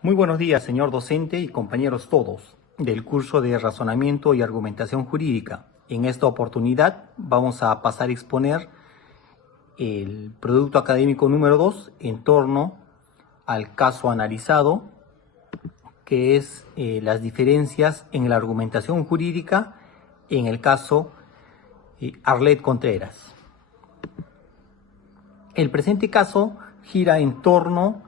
Muy buenos días, señor docente y compañeros todos del curso de Razonamiento y Argumentación Jurídica. En esta oportunidad vamos a pasar a exponer el producto académico número 2 en torno al caso analizado, que es las diferencias en la argumentación jurídica en el caso Arlet Contreras. El presente caso gira en torno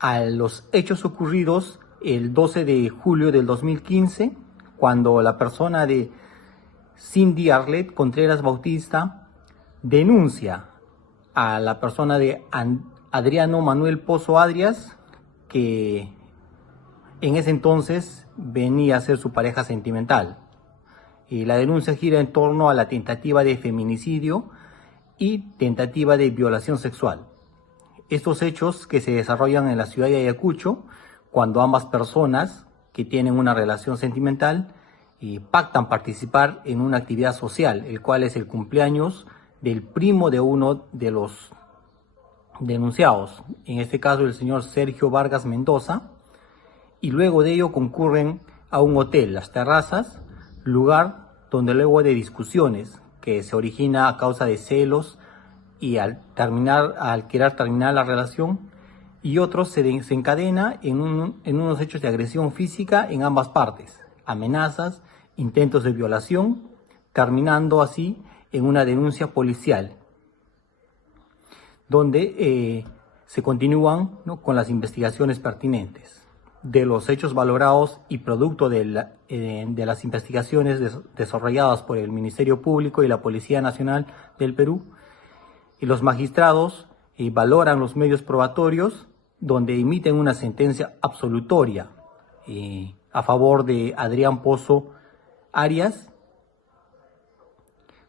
a los hechos ocurridos el 12 de julio del 2015, cuando la persona de Cindy Arlet Contreras Bautista denuncia a la persona de Adriano Manuel Pozo Adrias, que en ese entonces venía a ser su pareja sentimental. Y la denuncia gira en torno a la tentativa de feminicidio y tentativa de violación sexual. Estos hechos que se desarrollan en la ciudad de Ayacucho, cuando ambas personas que tienen una relación sentimental pactan participar en una actividad social, el cual es el cumpleaños del primo de uno de los denunciados, en este caso el señor Sergio Vargas Mendoza, y luego de ello concurren a un hotel, Las Terrazas, lugar donde luego de discusiones que se origina a causa de celos y al querer terminar la relación, y otros se encadena en unos hechos de agresión física en ambas partes, amenazas, intentos de violación, terminando así en una denuncia policial, donde se continúan, ¿no?, con las investigaciones pertinentes. De los hechos valorados y producto de las investigaciones desarrolladas por el Ministerio Público y la Policía Nacional del Perú, y los magistrados valoran los medios probatorios, donde emiten una sentencia absolutoria a favor de Adrián Pozo Arias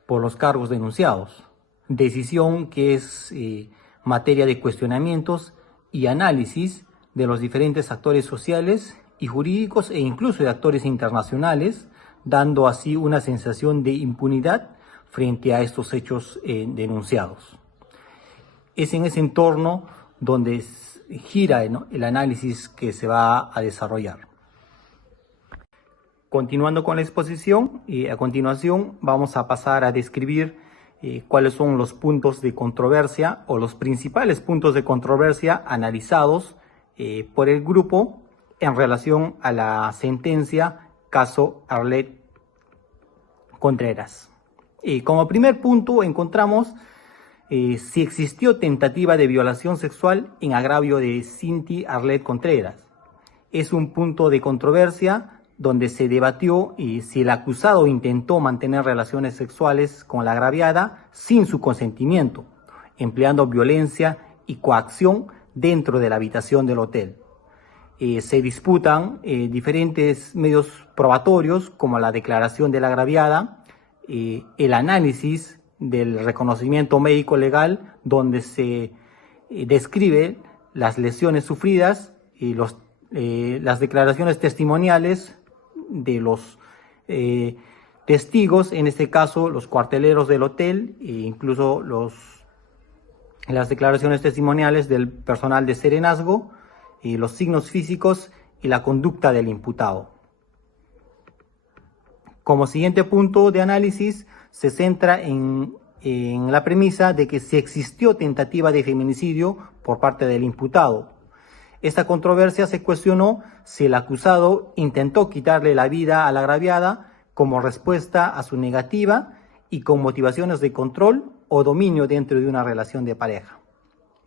por los cargos denunciados. Decisión que es materia de cuestionamientos y análisis de los diferentes actores sociales y jurídicos e incluso de actores internacionales, dando así una sensación de impunidad frente a estos hechos denunciados. Es en ese entorno donde gira, ¿no?, el análisis que se va a desarrollar. Continuando con la exposición, a continuación vamos a pasar a describir cuáles son los puntos de controversia o los principales puntos de controversia analizados por el grupo en relación a la sentencia caso Arlet Contreras. Como primer punto encontramos si existió tentativa de violación sexual en agravio de Cindy Arlet Contreras. Es un punto de controversia donde se debatió si el acusado intentó mantener relaciones sexuales con la agraviada sin su consentimiento, empleando violencia y coacción dentro de la habitación del hotel. Se disputan diferentes medios probatorios, como la declaración de la agraviada, el análisis del reconocimiento médico legal, donde se describe las lesiones sufridas y las declaraciones testimoniales de los testigos, en este caso los cuarteleros del hotel, e incluso las declaraciones testimoniales del personal de serenazgo, y los signos físicos y la conducta del imputado. Como siguiente punto de análisis, se centra en la premisa de que si existió tentativa de feminicidio por parte del imputado. Esta controversia se cuestionó si el acusado intentó quitarle la vida a la agraviada como respuesta a su negativa y con motivaciones de control o dominio dentro de una relación de pareja.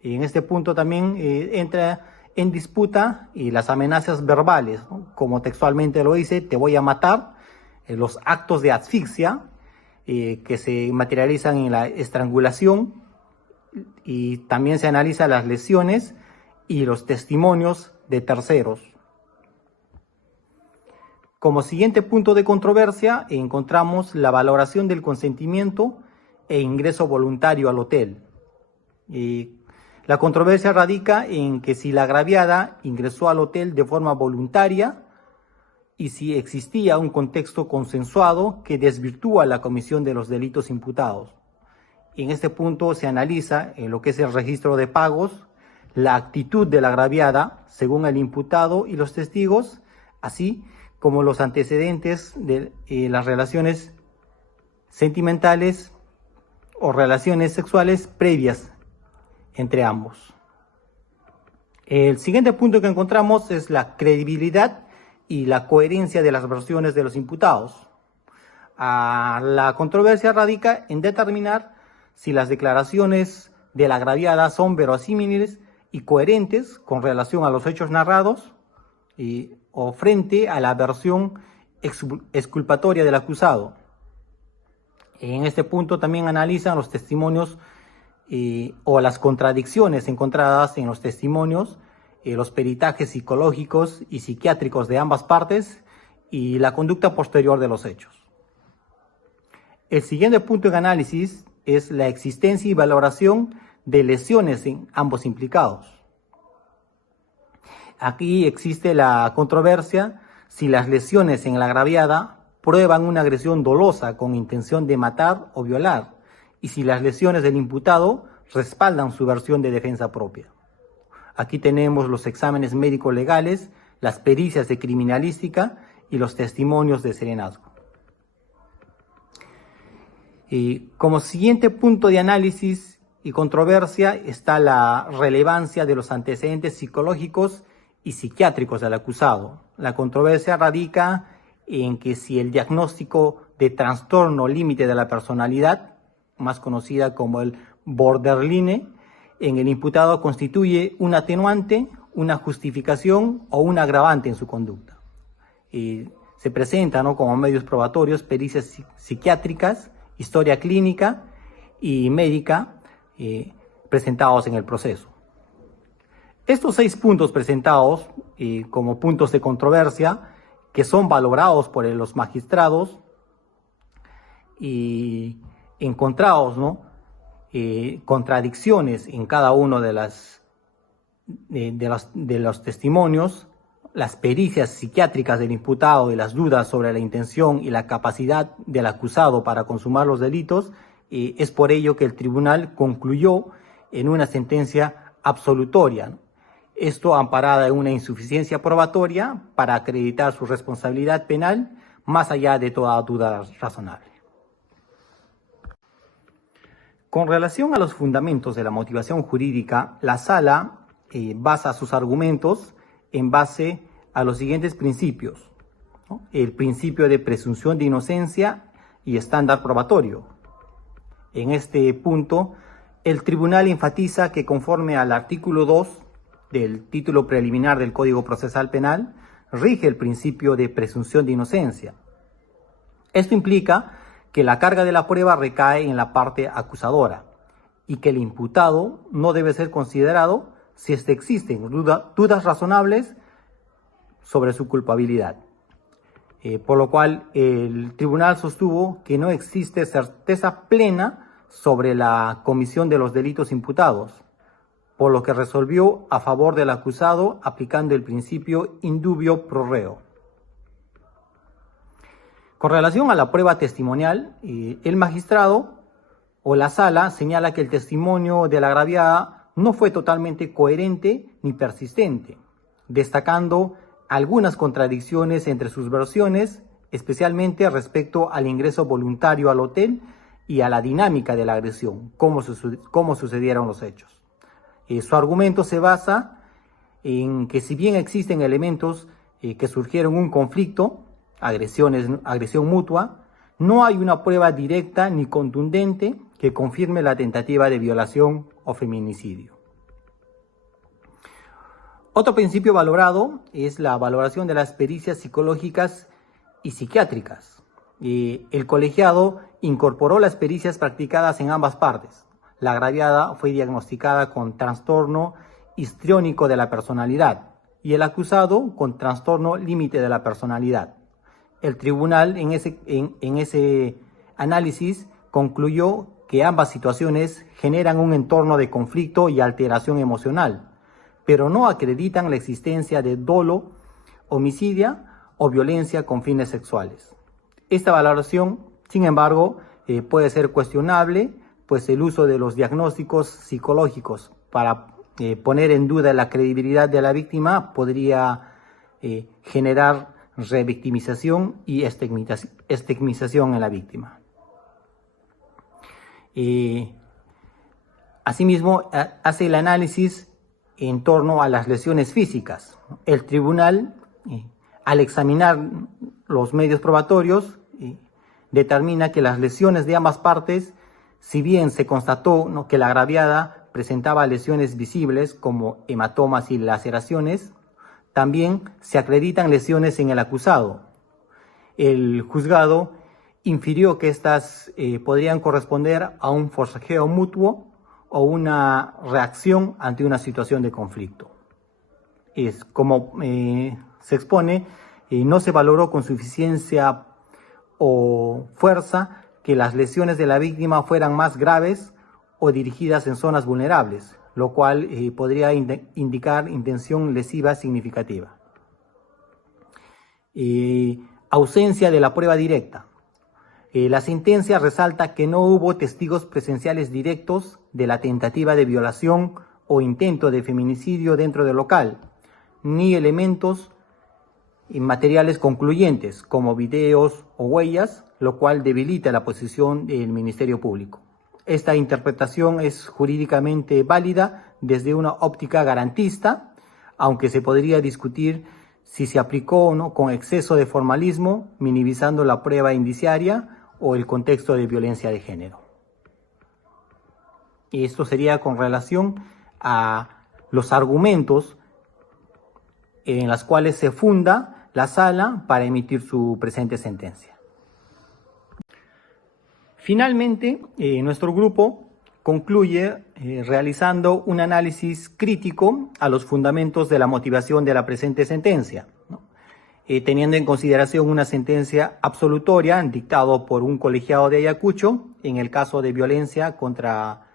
Y en este punto también entra en disputa las amenazas verbales, ¿no?, como textualmente lo dice: te voy a matar, los actos de asfixia que se materializan en la estrangulación, y también se analiza las lesiones y los testimonios de terceros. Como siguiente punto de controversia encontramos la valoración del consentimiento e ingreso voluntario al hotel. La controversia radica en que si la agraviada ingresó al hotel de forma voluntaria y si existía un contexto consensuado que desvirtúa la comisión de los delitos imputados. En este punto se analiza en lo que es el registro de pagos, la actitud de la agraviada según el imputado y los testigos, así como los antecedentes de las relaciones sentimentales o relaciones sexuales previas entre ambos. El siguiente punto que encontramos es la credibilidad y la coherencia de las versiones de los imputados. La controversia radica en determinar si las declaraciones de la agraviada son verosímiles y coherentes con relación a los hechos narrados o frente a la versión exculpatoria del acusado. En este punto también analizan los testimonios o las contradicciones encontradas en los testimonios, los peritajes psicológicos y psiquiátricos de ambas partes y la conducta posterior de los hechos. El siguiente punto de análisis es la existencia y valoración de lesiones en ambos implicados. Aquí existe la controversia si las lesiones en la agraviada prueban una agresión dolosa con intención de matar o violar, y si las lesiones del imputado respaldan su versión de defensa propia. Aquí tenemos los exámenes médicos legales, las pericias de criminalística y los testimonios de serenazgo. Como siguiente punto de análisis y controversia está la relevancia de los antecedentes psicológicos y psiquiátricos del acusado. La controversia radica en que si el diagnóstico de trastorno límite de la personalidad, más conocida como el borderline, en el imputado constituye un atenuante, una justificación o un agravante en su conducta. Se presenta, ¿no?, como medios probatorios, pericias psiquiátricas, historia clínica y médica presentados en el proceso. Estos 6 puntos presentados como puntos de controversia que son valorados por los magistrados y encontrados, ¿no?, contradicciones en cada uno de los testimonios, las pericias psiquiátricas del imputado y las dudas sobre la intención y la capacidad del acusado para consumar los delitos, es por ello que el tribunal concluyó en una sentencia absolutoria, ¿no?, esto amparada en una insuficiencia probatoria para acreditar su responsabilidad penal más allá de toda duda razonable. Con relación a los fundamentos de la motivación jurídica, la Sala basa sus argumentos en base a los siguientes principios, ¿no? El principio de presunción de inocencia y estándar probatorio. En este punto, el tribunal enfatiza que conforme al artículo 2 del título preliminar del Código Procesal Penal, rige el principio de presunción de inocencia. Esto implica que la carga de la prueba recae en la parte acusadora y que el imputado no debe ser considerado si existen dudas razonables sobre su culpabilidad. Por lo cual el tribunal sostuvo que no existe certeza plena sobre la comisión de los delitos imputados, por lo que resolvió a favor del acusado aplicando el principio indubio pro reo. Con relación a la prueba testimonial, el magistrado o la Sala señala que el testimonio de la agraviada no fue totalmente coherente ni persistente, destacando algunas contradicciones entre sus versiones, especialmente respecto al ingreso voluntario al hotel y a la dinámica de la agresión, cómo sucedieron los hechos. Su argumento se basa en que si bien existen elementos que surgieron un conflicto, agresión mutua, no hay una prueba directa ni contundente que confirme la tentativa de violación o feminicidio. Otro principio valorado es la valoración de las pericias psicológicas y psiquiátricas. El colegiado incorporó las pericias practicadas en ambas partes. La agraviada fue diagnosticada con trastorno histriónico de la personalidad y el acusado con trastorno límite de la personalidad. El tribunal en ese análisis concluyó que ambas situaciones generan un entorno de conflicto y alteración emocional, pero no acreditan la existencia de dolo, homicidio o violencia con fines sexuales. Esta valoración, sin embargo, puede ser cuestionable, pues el uso de los diagnósticos psicológicos para poner en duda la credibilidad de la víctima podría generar revictimización y estigmatización en la víctima. Asimismo, hace el análisis en torno a las lesiones físicas. El tribunal, al examinar los medios probatorios, determina que las lesiones de ambas partes, si bien se constató, ¿no?, que la agraviada presentaba lesiones visibles como hematomas y laceraciones, también se acreditan lesiones en el acusado. El juzgado infirió que estas podrían corresponder a un forcejeo mutuo o una reacción ante una situación de conflicto. Es como se expone, no se valoró con suficiencia o fuerza que las lesiones de la víctima fueran más graves o dirigidas en zonas vulnerables, lo cual podría indicar intención lesiva significativa. Ausencia de la prueba directa. La sentencia resalta que no hubo testigos presenciales directos de la tentativa de violación o intento de feminicidio dentro del local, ni elementos materiales concluyentes como videos o huellas, lo cual debilita la posición del Ministerio Público. Esta interpretación es jurídicamente válida desde una óptica garantista, aunque se podría discutir si se aplicó o no con exceso de formalismo, minimizando la prueba indiciaria o el contexto de violencia de género. Y esto sería con relación a los argumentos en los cuales se funda la sala para emitir su presente sentencia. Finalmente, nuestro grupo concluye realizando un análisis crítico a los fundamentos de la motivación de la presente sentencia, ¿no? Teniendo en consideración una sentencia absolutoria dictada por un colegiado de Ayacucho en el caso de violencia contra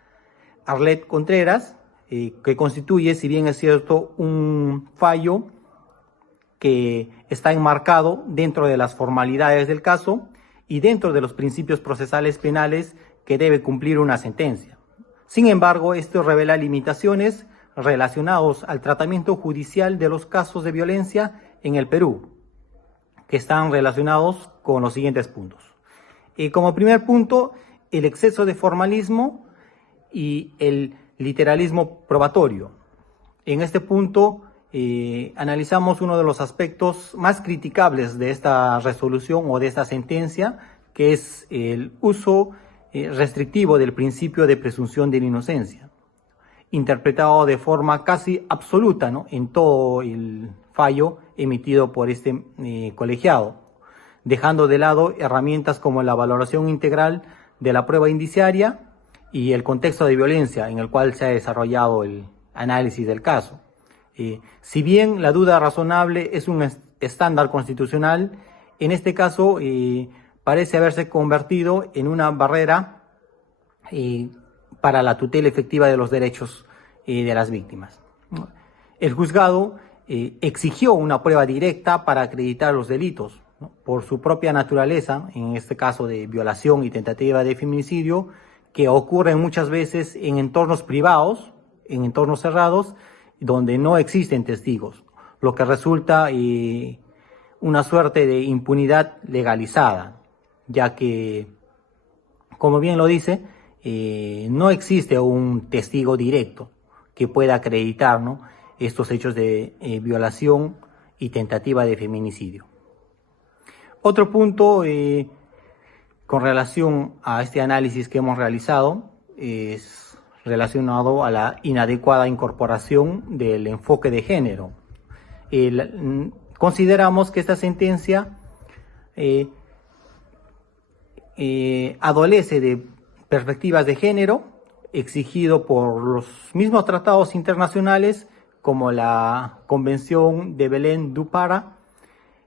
Arlet Contreras, que constituye, si bien es cierto, un fallo que está enmarcado dentro de las formalidades del caso y dentro de los principios procesales penales que debe cumplir una sentencia. Sin embargo, esto revela limitaciones relacionadas al tratamiento judicial de los casos de violencia en el Perú, que están relacionados con los siguientes puntos. Como primer punto, el exceso de formalismo y el literalismo probatorio. En este punto, analizamos uno de los aspectos más criticables de esta resolución o de esta sentencia, que es el uso restrictivo del principio de presunción de la inocencia, interpretado de forma casi absoluta, ¿no?, en todo el fallo emitido por este colegiado, dejando de lado herramientas como la valoración integral de la prueba indiciaria y el contexto de violencia en el cual se ha desarrollado el análisis del caso. Si bien la duda razonable es un estándar constitucional, en este caso parece haberse convertido en una barrera para la tutela efectiva de los derechos de las víctimas. El juzgado exigió una prueba directa para acreditar los delitos, ¿no?, por su propia naturaleza, en este caso de violación y tentativa de feminicidio, que ocurren muchas veces en entornos privados, en entornos cerrados, donde no existen testigos, lo que resulta una suerte de impunidad legalizada, ya que, como bien lo dice, no existe un testigo directo que pueda acreditar, ¿no?, estos hechos de violación y tentativa de feminicidio. Otro punto con relación a este análisis que hemos realizado es relacionado a la inadecuada incorporación del enfoque de género. Consideramos que esta sentencia adolece de perspectivas de género exigido por los mismos tratados internacionales como la Convención de Belém do Pará,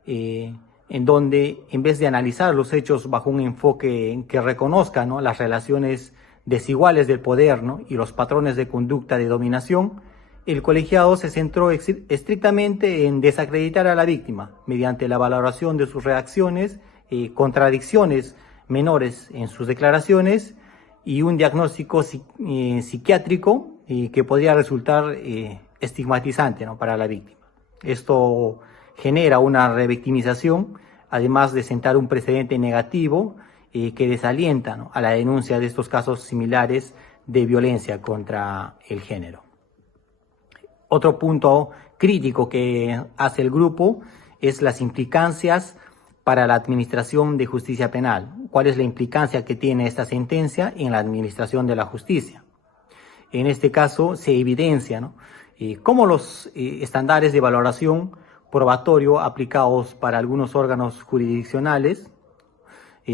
en donde en vez de analizar los hechos bajo un enfoque que reconozca, ¿no?, las relaciones desiguales del poder, ¿no?, y los patrones de conducta de dominación, el colegiado se centró estrictamente en desacreditar a la víctima mediante la valoración de sus reacciones, contradicciones menores en sus declaraciones y un diagnóstico psiquiátrico que podría resultar estigmatizante, ¿no?, para la víctima. Esto genera una revictimización, además de sentar un precedente negativo que desalienta, ¿no?, a la denuncia de estos casos similares de violencia contra el género. Otro punto crítico que hace el grupo es las implicancias para la administración de justicia penal. ¿Cuál es la implicancia que tiene esta sentencia en la administración de la justicia? En este caso se evidencia, ¿no?, cómo los estándares de valoración probatorio aplicados para algunos órganos jurisdiccionales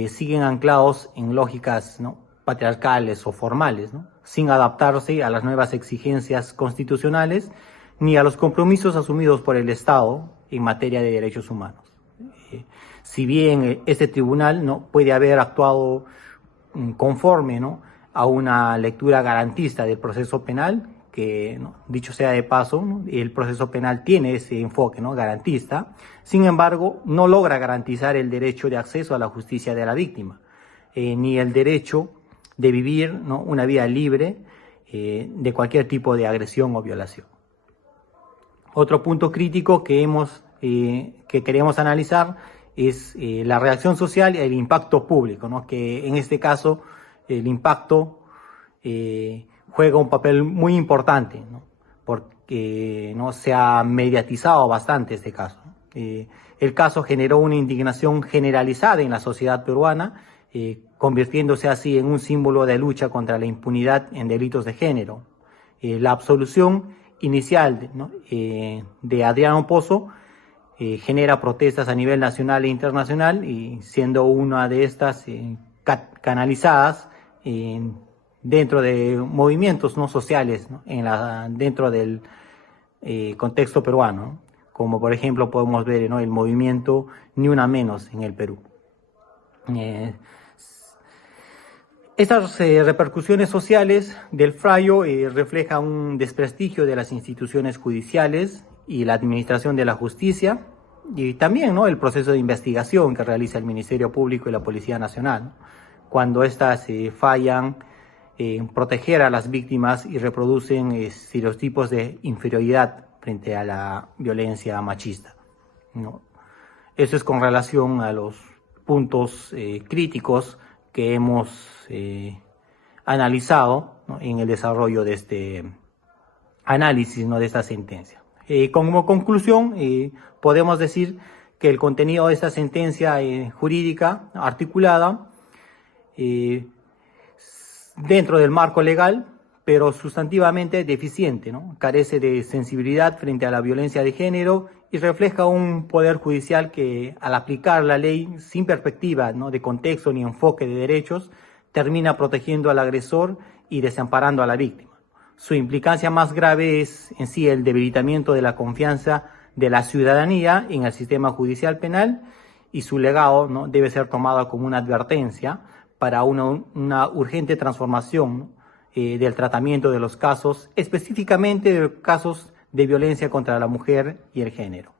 siguen anclados en lógicas, ¿no?, patriarcales o formales, ¿no?, sin adaptarse a las nuevas exigencias constitucionales ni a los compromisos asumidos por el Estado en materia de derechos humanos. Si bien este tribunal, ¿no?, puede haber actuado conforme, ¿no?, a una lectura garantista del proceso penal, que, ¿no?, dicho sea de paso, ¿no?, el proceso penal tiene ese enfoque, ¿no?, garantista. Sin embargo, no logra garantizar el derecho de acceso a la justicia de la víctima, ni el derecho de vivir, ¿no?, una vida libre de cualquier tipo de agresión o violación. Otro punto crítico que queremos analizar es la reacción social y el impacto público, ¿no?, que en este caso el impacto juega un papel muy importante, ¿no?, porque no se ha mediatizado bastante este caso. El caso generó una indignación generalizada en la sociedad peruana, convirtiéndose así en un símbolo de lucha contra la impunidad en delitos de género. La absolución inicial, ¿no?, de Adriano Pozo genera protestas a nivel nacional e internacional, y siendo una de estas canalizadas dentro de movimientos no sociales, ¿no?, dentro del contexto peruano, ¿no?, como por ejemplo podemos ver, ¿no?, el movimiento Ni Una Menos en el Perú. Estas repercusiones sociales del fallo reflejan un desprestigio de las instituciones judiciales y la administración de la justicia, y también, ¿no?, el proceso de investigación que realiza el Ministerio Público y la Policía Nacional, ¿no?, cuando éstas fallan en proteger a las víctimas y reproducen estereotipos de inferioridad frente a la violencia machista, ¿no? Eso es con relación a los puntos críticos que hemos analizado, ¿no?, en el desarrollo de este análisis, ¿no?, de esta sentencia. Como conclusión, podemos decir que el contenido de esta sentencia jurídica articulada dentro del marco legal, pero sustantivamente deficiente, ¿no?, carece de sensibilidad frente a la violencia de género y refleja un poder judicial que, al aplicar la ley sin perspectiva, ¿no?, de contexto ni enfoque de derechos, termina protegiendo al agresor y desamparando a la víctima. Su implicancia más grave es en sí el debilitamiento de la confianza de la ciudadanía en el sistema judicial penal, y su legado, ¿no?, debe ser tomado como una advertencia para una urgente transformación, ¿no?, del tratamiento de los casos, específicamente de los casos de violencia contra la mujer y el género.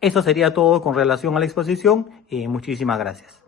Eso sería todo con relación a la exposición. Muchísimas gracias.